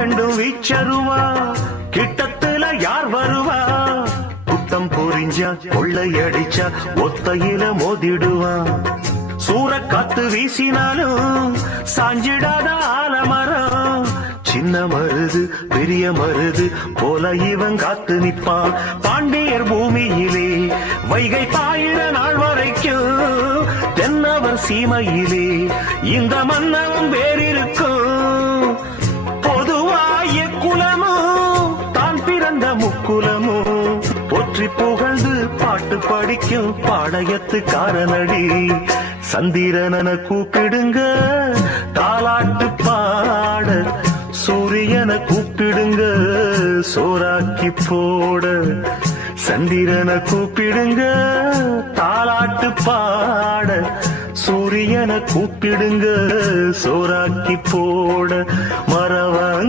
ரெண்டும் வீச்சருவா கிட்டத்துல யார் வருவா குத்தம் புரிஞ்சா கொள்ளையடிச்சா ஒத்தையில மோதிடுவா சூறக்காத்து வீசினாலும் சாஞ்சிடாத ஆலமரம் சின்ன மருது பெரிய மருது போல இவன் காத்து நிற்பான் பாண்டியர் பூமியிலே வைகை பாயிர நாள் வரைக்கும் தென்னவர் சீமையிலே இந்த மன்னனும் வேறிருக்கும் பொதுவாய குலமும் தான் பிறந்த முக்குலமும் போற்றி புகழ்ந்து பாட்டு படிக்கும் பாளையத்துக்காரனடி சந்திரனன கூப்பிடுங்க தாலாட்டு பாட சூரியனை கூப்பிடுங்க சோறாக்கி போட சந்திரனை கூப்பிடுங்க தாலாட்டு பாட சூரியனை கூப்பிடுங்க சோறாக்கி போட மறவன்